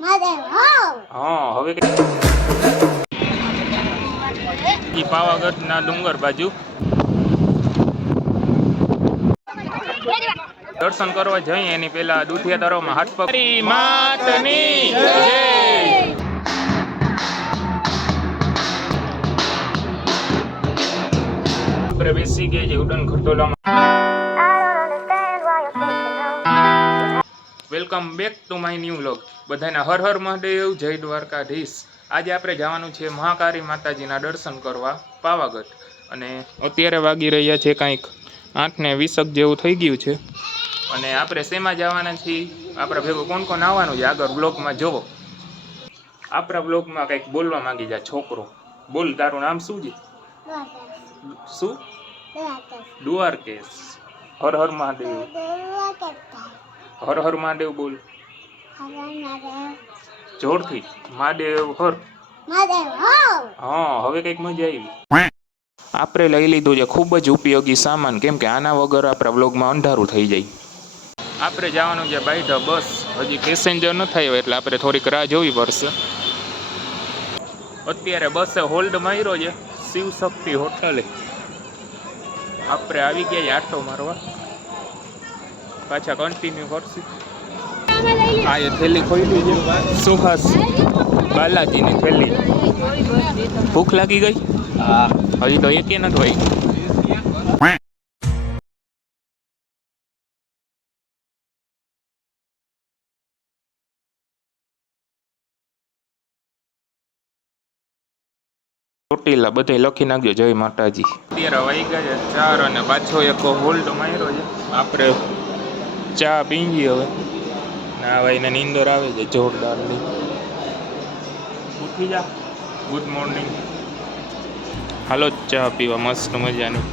હા હવે પાવાગઢના ડુંગર બાજુ દર્શન કરવા જઈએ એની પેલા દુધિયા તળાવમાં હાથ પગ માતની જય. આપણે બેસી ગયા છે ઉડન ખટોલામાં. Welcome back to my new vlog. બધાને હર હર મહાદેવ, જય દ્વારકાધીશ. આજે આપણે જવાનું છે મહાકાળી માતાજીના દર્શન કરવા પાવાગઢ. અને અત્યારે વાગી રહ્યા છે કંઈક 8:20 જેવું થઈ ગયું છે. અને આપણે શેમાં જવાના છીએ, આપણા ભેગું કોણ કોણ આવવાનું છે આગળ બ્લોગમાં જોવો. આપણા બ્લોગમાં કંઈક બોલવા માંગી જાય છોકરો. બોલ, તારું નામ શું છે? શું? દ્વારકેશ. હર હર મહાદેવ. હર હર મહાદેવ બોલ જોરથી. મહાદેવ હર. હા, હવે કંઈક મજા આવી. આપણે લઈ લીધું છે ખૂબ જ ઉપયોગી સામાન, કેમ કે આના વગર આપણા બ્લોગમાં અંધારું થઈ જાય. આપણે જવાનું છે બાઈઢા બસ. હજી પેસેન્જર ન થયો એટલે આપણે થોડીક રાહ જોવી પડશે. અત્યારે બસે હોલ્ડ માર્યો છે શિવશક્તિ હોટલે. આપણે આવી ગયા આટો મારવા, પાછા કન્ટિન્યુ કરશું. આ એ થેલી ખોલી છે સુહાસ બાલાજીની થેલી. ભૂખ લાગી ગઈ? હા. હજી તો એકે નથી હોય. ચોટીલા બધે લખી નાખજો જય માતાજી. અત્યારે વાગ્યા છે 4 અને પાછો એક હોલ્ડ માર્યો છે. આપણે ચા પીંજી હવે. ના ભાઈને નીંદર આવે છે જોરદારની. ઉઠી જા. Good morning. હાલો ચા પીવા મસ્ત મજાની.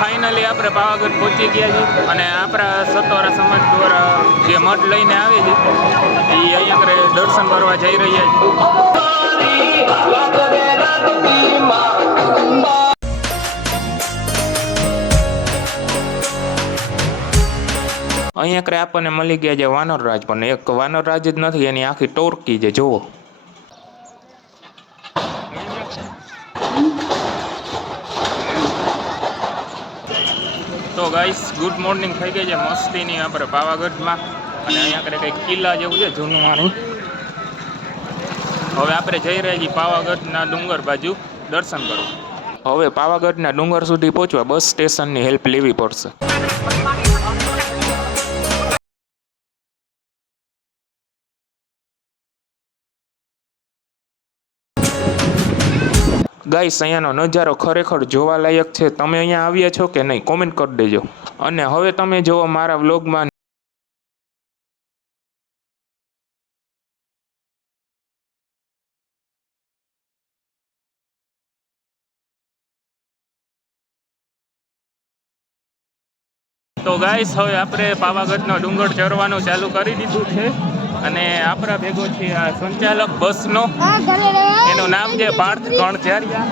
ફાઇનલી આપણે પાવાગઢ પહોંચી ગયા છીએ. અને આપણા સતોરા સમાજ દ્વારા જે મઠ લઈને આવે છે એ અહીંયા આગળ દર્શન કરવા જઈ રહ્યા છે. અહીંયા આગળ આપણને મળી ગયા છે વાનર રાજ, પણ એક વાનર રાજ જ નથી, એની આખી ટોળકી છે જુઓ. તો ગાઈસ ગુડ મોર્નિંગ થઈ ગઈ છે મસ્તીની આપણે પાવાગઢમાં. અને અહીંયા આગળ કંઈક કિલ્લા જેવું છે જૂનું માનું. હવે આપણે જઈ રહ્યા છીએ પાવાગઢના ડુંગર બાજુ દર્શન કરવા. હવે પાવાગઢના ડુંગર સુધી પહોંચવા બસ સ્ટેશનની હેલ્પ લેવી પડશે. ગાઈસ અહીંયાનો નજારો ખરેખર જોવાલાયક છે. તમે અહીંયા આવ્યા છો કે નહીં કોમેન્ટ કરી દેજો. અને હવે તમે જુઓ મારા વ્લોગમાં તો ગાઈસ હવે આપણે પાવાગઢનો ડુંગર ચડવાનું ચાલુ કરી દીધું છે. અને આપણા ભેગો છે આ સંચાલક બસનો, એનું નામ છે પાર્થ ગણચારિયા.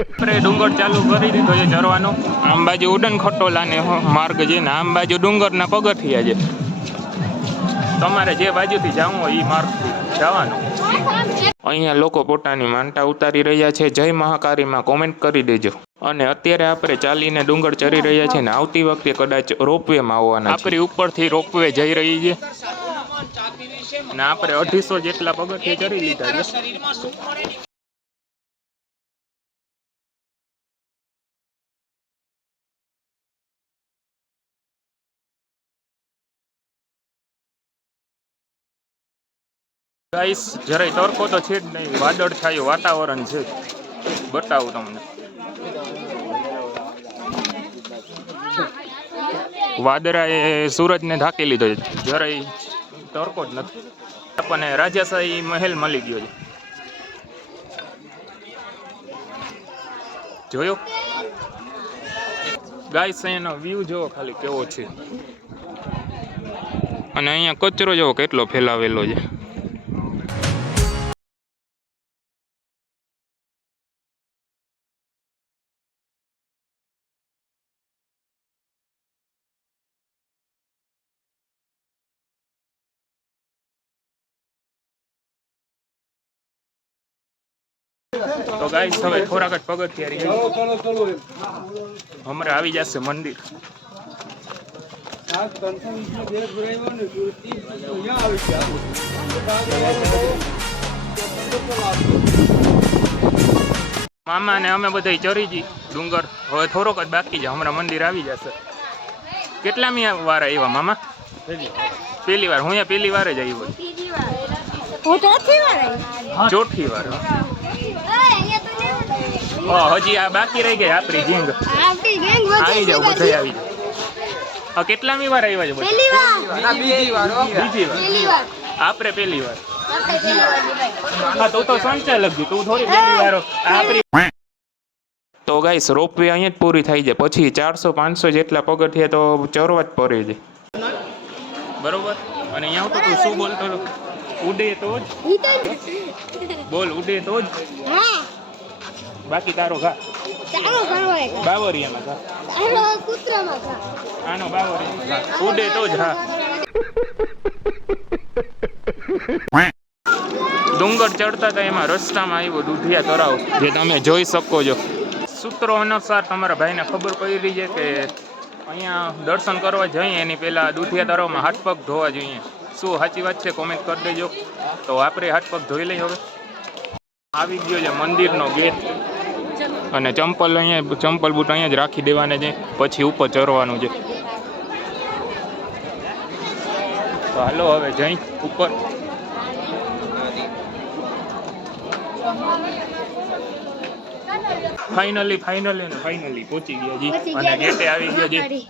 આપણે ડુંગર ચાલુ કરી દીધો છે ચડવાનો. આમ બાજુ ઉડન ખટોલાને માર્ગ છે ને આમ બાજુ ડુંગરના પગથિયા છે. તમારે જે બાજુથી જવું હોય એ માર્ગથી જવાનું. અહીંયા લોકો પોતાની માનતા ઉતારી રહ્યા છે. જય મહાકાળીમાં કોમેન્ટ કરી દેજો. અને અત્યારે આપણે ચાલીને ડુંગર ચડી રહ્યા છીએ ને આવતી વખતે કદાચ રોપવેમાં આવવાના. આપણી ઉપરથી રોપવે જઈ રહી છે ને આપણે 250 જેટલા પગથિયા ચડી લીધા છે. ગાઈસ જરાય તડકો તો છે જ નહીં, વાદળ છાયું વાતાવરણ છે. બતાવું તમને. વાદળાએ સૂરજને ઢાંકી લીધો છે, જરાય તડકો જ નથી. આપણને રાજાશાહી મહેલ મળી ગયો છે. જોયો ગાઈસ? અહીંયાનો વ્યૂ જોવો ખાલી કેવો છે. અને અહીંયા કચરો જોવો કેટલો ફેલાવેલો છે. તો ગાઈસ હવે થોડાક જ પગથિયા રહી ગયા. હમણાં આવી જશે મંદિર. મામા ને અમે બધા ચરી જી ડુંગર. હવે થોડોક જ બાકી છે, હમણાં મંદિર આવી જશે. કેટલામી વાર આવ્યા મામા? પહેલી વાર. હું પહેલી વાર જ આવ્યો. ચોથી વાર. હજી આ બાકી રહી ગઈ આપણી ગેંગ. આવી જાવ બધા આવી જાવ. કેટલામી વાર આવ્યા છે? બીજી વાર. આપણે પહેલી વાર. હા તો સંચાલક તું થોડી પહેલી વાર આપણી. તો ગાઈસ રોપવે અહીંયા જ પૂરી થઈ જાય, પછી 400-500 જેટલા પગથિયા તો ચરવા જ પડે છે, બરોબર. અને અહીંયા તો તું શું બોલતો હતો? ઉડે તો જ બોલ, ઉડે તો જ. બાકી તારો ઘા બાવરિયામાં ઘા, આનો બાવરિયા ઉડે તો જ. હા ડુંગર ચડતા હતા એમાં રસ્તામાં આવ્યો દૂધિયા તળાવ, જે તમે જોઈ શકો છો. સૂત્રો અનુસાર તમારા ભાઈને ખબર પડી છે કે અહીંયા દર્શન કરવા જઈએ એની પહેલાં દૂધિયા તળાવમાં હાથ પગ ધોવા જોઈએ. શું સાચી વાત છે? કોમેન્ટ કરી દેજો. તો આપણે હાથ પગ ધોઈ લઈએ. હવે આવી ગયો છે મંદિરનો ગેટ, અને ચંપલ અહીંયા, ચંપલ બૂટ અહીંયા જ રાખી દેવાને છે, પછી ઉપર ચડવાનું છે. તો હાલો હવે જઈ ઉપર. ફાઇનલી પહોંચી ગયા જી, અને ગેટે આવી ગયા જી.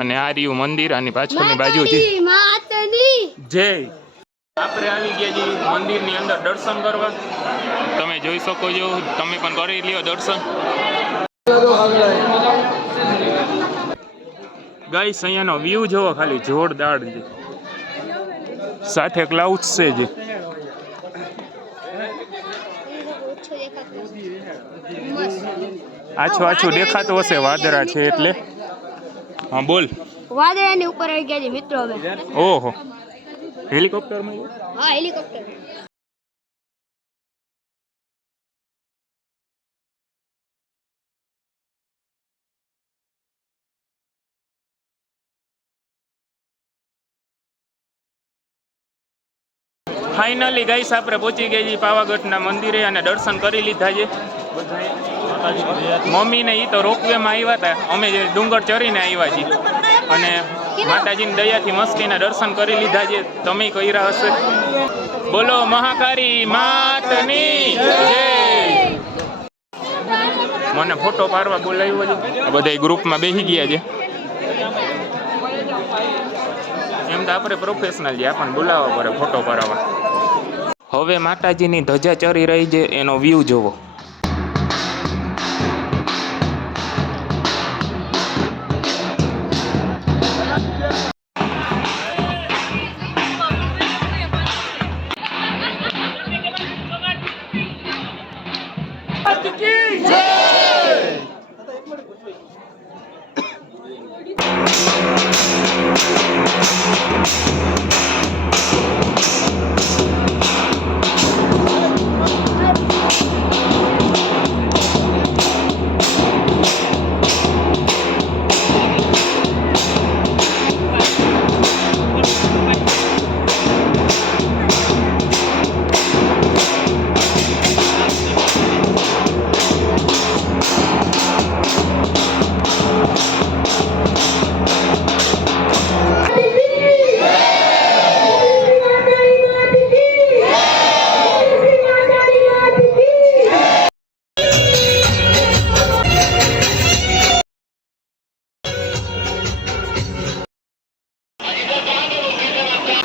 અને આ રહ્યું મંદિર, આની પાછળની બાજુ છે. જય. આપણે આવી ગયા જી મંદિરની અંદર દર્શન કરવા. તમે જોઈ શકો છો, તમે પણ કરી લ્યો દર્શન. ગાઈસ અહીંયાનો વ્યૂ જોવો ખાલી, જોરદાર છે. સાથે ક્લાઉડ્સ છે જે. આછું દેખાતું હશે, વાદળા છે એટલે. હા બોલ. વાદળાની ઉપર આવી ગયા છે મિત્રો હવે. ઓહો, હેલિકોપ્ટરમાં? હા હેલિકોપ્ટર. ફાઇનલી ગાઈસ આપણે પહોંચી ગયા છીએ પાવાગઢના મંદિરે, અને દર્શન કરી લીધા છે. મમ્મીને એ તો રોપવેમાં આવ્યા હતા, અમે જે ડુંગર ચરીને આવ્યા છીએ, અને માતાજીની દયાથી મસ્તીના દર્શન કરી લીધા છે. તમે કર્યા હશે. બોલો મહાકાળી માતની જય. મને ફોટો પાડવા બોલાવ્યો છે, બધા ગ્રુપમાં બેસી ગયા છે. એમ તો આપણે પ્રોફેશનલ છે, આપણને બોલાવવા પડે ફોટો પાડવા. હવે માતાજીની ધજા ચરી રહી છે, એનો વ્યૂ જોવો.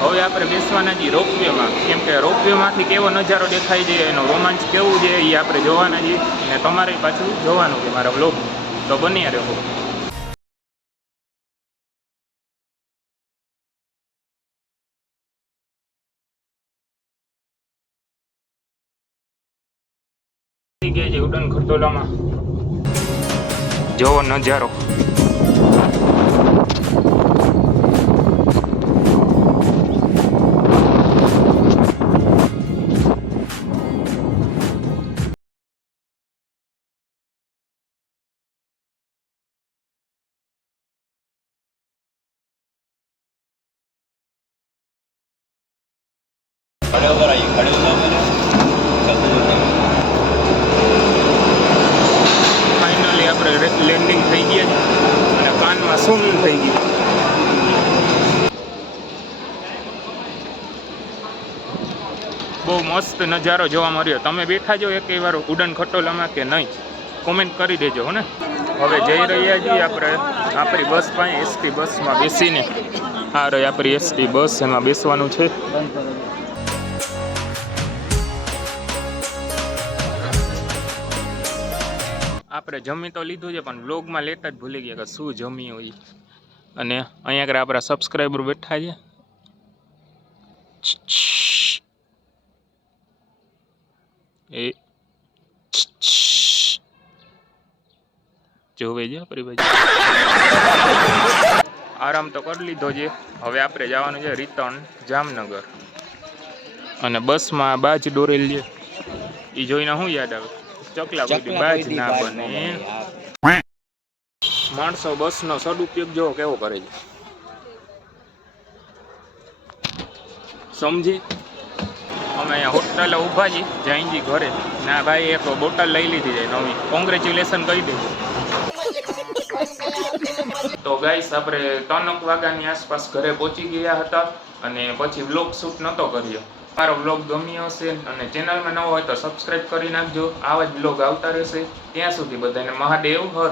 હવે આપણે બેસવાના છીએ રોપવેમાં, કેમ કે રોપવેમાંથી કેવો નજારો દેખાય છે, એનો રોમાંચ કેવું છે એ આપણે જોવાના છીએ. અને તમારે પાછું જોવાનું છે મારા વ્લોગ, તો બન્યા રહો. થઈ ગયા છે ઉડન ખટોલામાં. જોવો નજારો. ફાઇનલી આપણે લેન્ડિંગ થઈ ગયા છે અને કાનમાં સૂન થઈ ગયું. બહુ મસ્ત નજારો જોવા મળ્યો. તમે બેઠા છો એક વાર ઉડન ખટોલામાં કે નહીં? કોમેન્ટ કરી દેજો હો ને. હવે જઈ રહ્યા છીએ આપણે આપણી બસ પાસે. એસટી બસમાં બેસીને આ રહી આપણી એસટી બસ, એમાં બેસવાનું છે. આપણે જમી તો લીધું છે પણ વ્લોગમાં લેતા જ ભૂલી ગયા કે શું જમ્યું હોય. અને અહીંયા આગળ આપણા સબસ્ક્રાઈબર બેઠા છે. એ જોવે છે આપણી બાજુ. આરામ તો કરી લીધો છે. હવે આપણે જવાનું છે રિટર્ન જામનગર. અને બસમાં બાજ દોરેલ છે એ જોઈને શું યાદ આવે? ચકલા કોઈ બાજ ના બને. માણસો બસનો સદુપયોગ જોવો કેવો કરે છે, સમજી. અમે અહીંયા હોટલે ઊભા છીએ જયંજી ઘરે. ના ભાઈ એક બોટલ લઈ લીધી છે નવી. કોંગ્રેચ્યુલેશન કહી દેજો. તો ગાઈસ આપણે 3 વાગ્યાની આસપાસ ઘરે પહોંચી ગયા હતા અને પછી વ્લોગ શૂટ નહોતો કર્યો. મારો વ્લોગ ગમ્યો હશે અને ચેનલમાં નવો હોય તો સબસ્ક્રાઈબ કરી નાખજો. આવા જ વ્લોગ આવતા રહેશે. ત્યાં સુધી બધાને મહાદેવ હર.